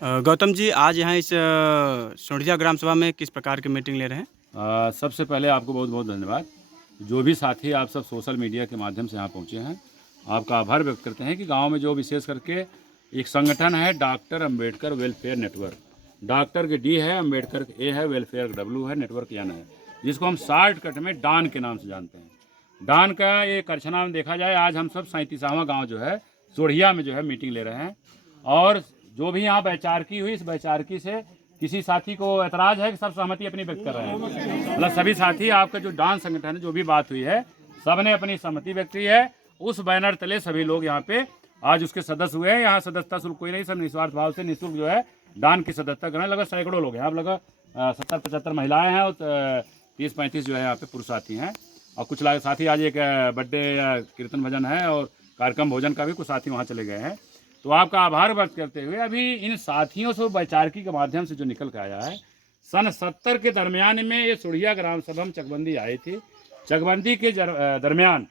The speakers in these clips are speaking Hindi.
गौतम जी, आज यहाँ इस सोंढिया ग्राम सभा में किस प्रकार की मीटिंग ले रहे हैं? सबसे पहले आपको बहुत बहुत धन्यवाद। जो भी साथी आप सब सोशल मीडिया के माध्यम से यहाँ पहुँचे हैं, आपका आभार व्यक्त करते हैं कि गांव में जो विशेष करके एक संगठन है doctor Ambedkar welfare network. Doctor के डी है, अंबेडकर ए है, वेलफेयर डब्ल्यू है, नेटवर्क एन है, जिसको हम शॉर्टकट में डान के नाम से जानते हैं। डान का ये करछना में देखा जाए, आज हम सब 37वां गाँव जो है सोढ़िया में जो है मीटिंग ले रहे हैं। और जो भी यहाँ वैचारिकी हुई, इस वैचारिकी से किसी साथी को ऐतराज है कि सब सहमति अपनी व्यक्त कर रहे हैं। मतलब सभी साथी, आपका जो डांस संगठन है, जो भी बात हुई है, सबने अपनी सहमति व्यक्त की है। उस बैनर तले सभी लोग यहाँ पे आज उसके सदस्य हुए हैं। यहाँ सदस्यता शुल्क कोई नहीं, सब निस्वार्थ भाव से निःशुल्क जो है डान की सदस्यता ग्रहण। लगभग सैकड़ों लोग हैं, आप लगभग 70-75 महिलाएं हैं और 30-35 जो है यहाँ पे पुरुष साथी हैं। और कुछ साथी आज एक बर्थडे कीर्तन भजन है और कार्यक्रम भोजन का भी कुछ साथी वहाँ चले गए हैं। तो आपका आभार व्यक्त करते हुए अभी इन साथियों से वैचारिकी के माध्यम से जो निकल के आया है, सन 70 के दरमियान में ये सोढ़िया ग्राम सभा में चकबंदी आई थी। चकबंदी के दरमियान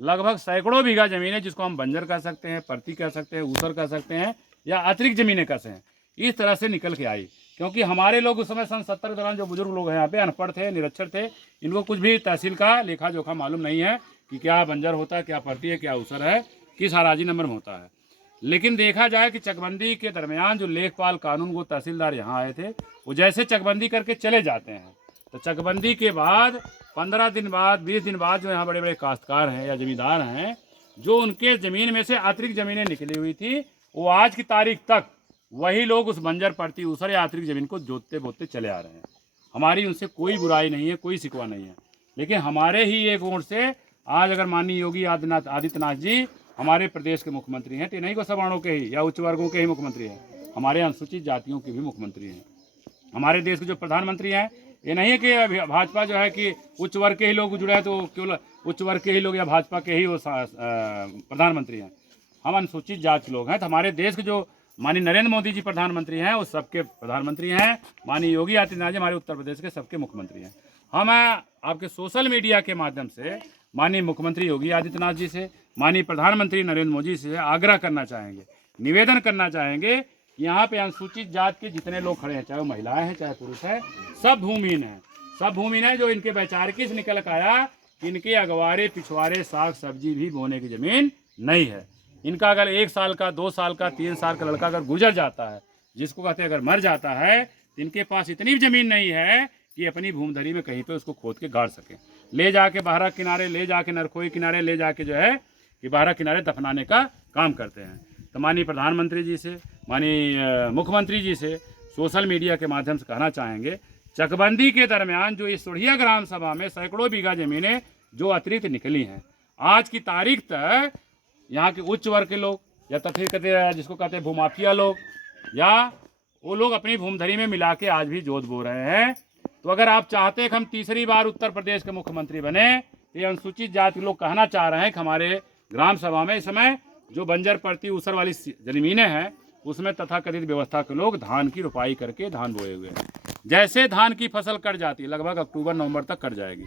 लगभग सैकड़ों बीघा जमीन है, जिसको हम बंजर कह सकते हैं, परती कह सकते हैं, ऊसर कह सकते हैं, या अतिरिक्त जमीनें कह सकते हैं। इस तरह से निकल के आई, क्योंकि हमारे लोग उस समय सन 70 के दौरान जो बुजुर्ग लोग हैं यहाँ पे अनपढ़ थे, निरक्षर थे। इनको कुछ भी तहसील का लेखा जोखा मालूम नहीं है कि क्या बंजर होता है, क्या परती है, क्या ऊसर है, किस हराजी नंबर में होता है। लेकिन देखा जाए कि चकबंदी के दरमियान जो लेखपाल कानून को तहसीलदार यहाँ आए थे, वो जैसे चकबंदी करके चले जाते हैं, तो चकबंदी के बाद 15 दिन बाद, 20 दिन बाद जो यहाँ बड़े बड़े काश्तकार हैं या जमींदार हैं, जो उनके ज़मीन में से अतिरिक्त ज़मीनें निकली हुई थी, वो आज की तारीख तक वही लोग उस बंजर पड़ती ऊसर या अतिरिक्त ज़मीन को जोतते बोतते चले आ रहे हैं। हमारी उनसे कोई बुराई नहीं है, कोई शिकवा नहीं है। लेकिन हमारे ही एक ओर से आज अगर माननीय योगी आदित्यनाथ जी हमारे प्रदेश के मुख्यमंत्री हैं, तो नहीं को सवर्णों के ही या उच्च वर्गों के ही मुख्यमंत्री हैं, हमारे अनुसूचित जातियों के भी मुख्यमंत्री हैं। हमारे देश के जो प्रधानमंत्री हैं, ये नहीं है कि भाजपा जो है कि उच्च वर्ग के ही लोग जुड़े हैं तो केवल उच्च वर्ग के ही लोग या भाजपा के ही वो प्रधानमंत्री हैं। हम अनुसूचित जाति के लोग हैं। तो हमारे देश के जो माननीय नरेंद्र मोदी जी प्रधानमंत्री हैं, वो सबके प्रधानमंत्री हैं। माननीय योगी आदित्यनाथ जी हमारे उत्तर प्रदेश के सबके मुख्यमंत्री हैं। हम आपके सोशल मीडिया के माध्यम से माननीय मुख्यमंत्री योगी आदित्यनाथ जी से, माननीय प्रधानमंत्री नरेंद्र मोदी से आग्रह करना चाहेंगे, निवेदन करना चाहेंगे, यहाँ पे अनुसूचित जाति के जितने लोग खड़े हैं, चाहे वो महिलाएं हैं चाहे पुरुष हैं, सब भूमिहीन हैं। सब भूमिहीन है। जो इनके वैचारिकी से निकल कर आया कि इनके अगवारे पिछवाड़े साग सब्जी भी बोने की ज़मीन नहीं है। इनका अगर 1 साल का, 2 साल का, 3 साल का लड़का अगर गुजर जाता है, जिसको कहते हैं अगर मर जाता है, तो इनके पास इतनी ज़मीन नहीं है कि अपनी भूमधरी में कहीं पे उसको खोद के गाड़ सके, ले जाके बाहरा किनारे, ले जाके नरखोई किनारे ले जाके जो है कि बाहरा किनारे दफनाने का काम करते हैं। तो माननीय प्रधानमंत्री जी से, माननीय मुख्यमंत्री जी से सोशल मीडिया के माध्यम से कहना चाहेंगे, चकबंदी के दरमियान जो इस सोढ़िया ग्राम सभा में सैकड़ों बीघा जमीनें जो अतिरिक्त निकली हैं, आज की तारीख तक यहाँ के उच्च वर्ग के लोग या तथित जिसको कहते हैं भूमाफिया लोग, या वो लोग अपनी भूमधरी में मिला के आज भी जोत बो रहे हैं। तो अगर आप चाहते हैं कि हम तीसरी बार उत्तर प्रदेश के मुख्यमंत्री बने, तो ये अनुसूचित जाति के लोग कहना चाह रहे हैं कि हमारे ग्राम सभा में इस समय जो बंजर पड़ती ऊसर वाली जमीनें हैं, उसमें तथाकथित व्यवस्था के लोग धान की रुपाई करके धान बोए हुए हैं। जैसे धान की फसल कट जाती है, लगभग अक्टूबर नवंबर तक कट जाएगी।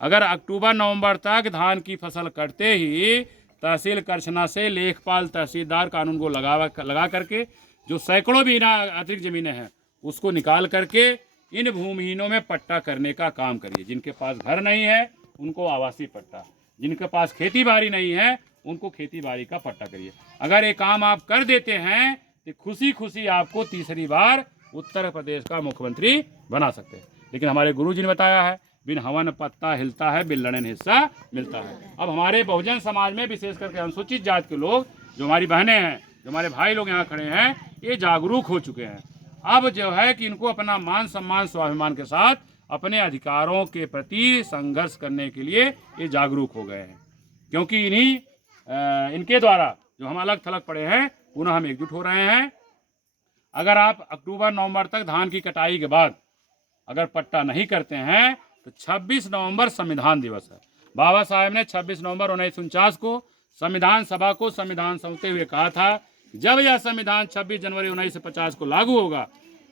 अगर अक्टूबर नवंबर तक धान की फसल कटते ही तहसील करछना से लेखपाल तहसीलदार कानून को लगा करके जो सैकड़ों भी अतिरिक्त ज़मीनें हैं, उसको निकाल करके इन भूमिहीनों में पट्टा करने का काम करिए। जिनके पास घर नहीं है उनको आवासीय पट्टा, जिनके पास खेती बाड़ी नहीं है उनको खेती बाड़ी का पट्टा करिए। अगर ये काम आप कर देते हैं तो खुशी खुशी आपको तीसरी बार उत्तर प्रदेश का मुख्यमंत्री बना सकते हैं। लेकिन हमारे गुरु जी ने बताया है, बिन हवन पत्ता हिलता है, बिन लड़न हिस्सा मिलता है। अब हमारे बहुजन समाज में विशेष करके अनुसूचित जाति के लोग, जो हमारी बहनें हैं, जो हमारे भाई लोग यहाँ खड़े हैं, ये जागरूक हो चुके हैं। अब जो है कि इनको अपना मान सम्मान स्वाभिमान के साथ अपने अधिकारों के प्रति संघर्ष करने के लिए ये जागरूक हो गए हैं। क्योंकि इनके द्वारा जो हम अलग थलग पड़े हैं, पुनः हम एकजुट हो रहे हैं। अगर आप अक्टूबर नवंबर तक धान की कटाई के बाद अगर पट्टा नहीं करते हैं, तो 26 नवंबर संविधान दिवस है। बाबा साहेब ने 26 नवंबर 1949 को संविधान सभा को संविधान समझते हुए कहा था, जब यह संविधान 26 जनवरी 1950 को लागू होगा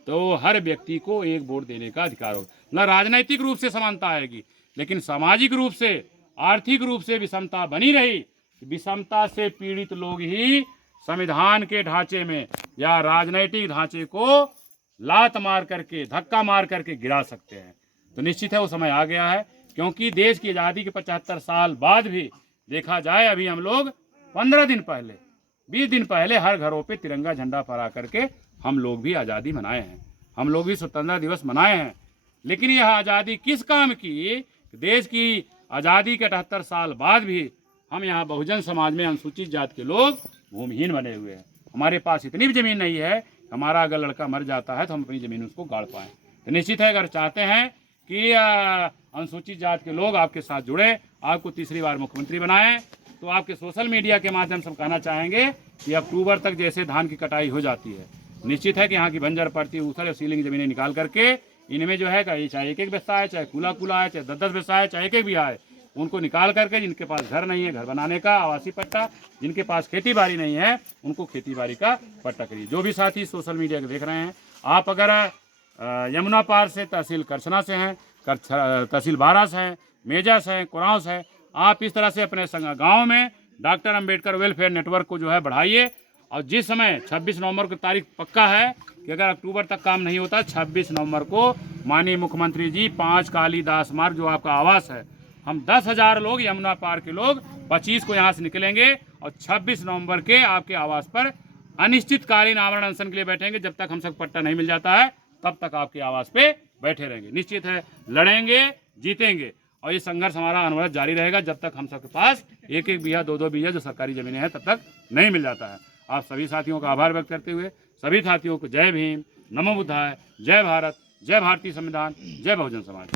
तो हर व्यक्ति को एक वोट देने का अधिकार होगा। न राजनैतिक रूप से समानता आएगी, लेकिन सामाजिक रूप से, आर्थिक रूप से विषमता बनी रही। विषमता से पीड़ित लोग ही संविधान के ढांचे में या राजनीतिक ढांचे को लात मार करके, धक्का मार करके गिरा सकते हैं। तो निश्चित है वो समय आ गया है, क्योंकि देश की आज़ादी के 75 साल बाद भी देखा जाए, अभी हम लोग 15 दिन पहले, 20 दिन पहले हर घरों पे तिरंगा झंडा फहरा करके हम लोग भी आज़ादी मनाए हैं, हम लोग भी स्वतंत्रता दिवस मनाए हैं। लेकिन यह आज़ादी किस काम की? देश की आज़ादी के 78 साल बाद भी हम यहाँ बहुजन समाज में अनुसूचित जाति के लोग भूमिहीन बने हुए हैं। हमारे पास इतनी भी ज़मीन नहीं है, हमारा अगर लड़का मर जाता है तो हम अपनी ज़मीन उसको गाड़ पाएँ। तो निश्चित है, अगर चाहते हैं कि अनुसूचित जाति के लोग आपके साथ जुड़े, आपको तीसरी बार मुख्यमंत्री बनाएं, तो आपके सोशल मीडिया के माध्यम से हम कहना चाहेंगे कि अक्टूबर तक जैसे धान की कटाई हो जाती है, निश्चित है कि यहाँ की बंजर पड़ती, ऊसर और सीलिंग ज़मीनें निकाल करके इनमें जो है चाहे एक बिस्सा है, चाहे कूला है, चाहे 10 बिस्सा है, चाहे एक भी आए, उनको निकाल करके, जिनके पास घर नहीं है घर बनाने का आवासीय पट्टा, जिनके पास खेती बाड़ी नहीं है उनको खेती बाड़ी का पट्टा करिए। जो भी साथी सोशल मीडिया के देख रहे हैं, आप अगर यमुना पार से तहसील करसना से हैं, तहसील बारा से हैं, मेजा से हैं, कुराव से हैं, आप इस तरह से अपने गाँव में डॉक्टर अंबेडकर वेलफेयर नेटवर्क को जो है बढ़ाइए। और जिस समय 26 नवंबर की तारीख पक्का है कि अगर अक्टूबर तक काम नहीं होता, 26 नवंबर को माननीय मुख्यमंत्री जी 5 कालीदास मार्ग जो आपका आवास है, हम 10,000 लोग यमुना पार के लोग 25 को यहाँ से निकलेंगे और 26 नवंबर के आपके आवास पर अनिश्चितकालीन आमरण अनशन के लिए बैठेंगे। जब तक हम सब पट्टा नहीं मिल जाता है तब तक आपके आवास पे बैठे रहेंगे। निश्चित है लड़ेंगे, जीतेंगे, और ये संघर्ष हमारा अनवरत जारी रहेगा जब तक हम सबके पास एक एक बीघा 2-2 बीघा जो सरकारी जमीनें हैं तब तक नहीं मिल जाता है। आप सभी साथियों का आभार व्यक्त करते हुए सभी साथियों को जय भीम, नमो बुद्धाय, जय भारत, जय भारतीय संविधान, जय बहुजन समाज।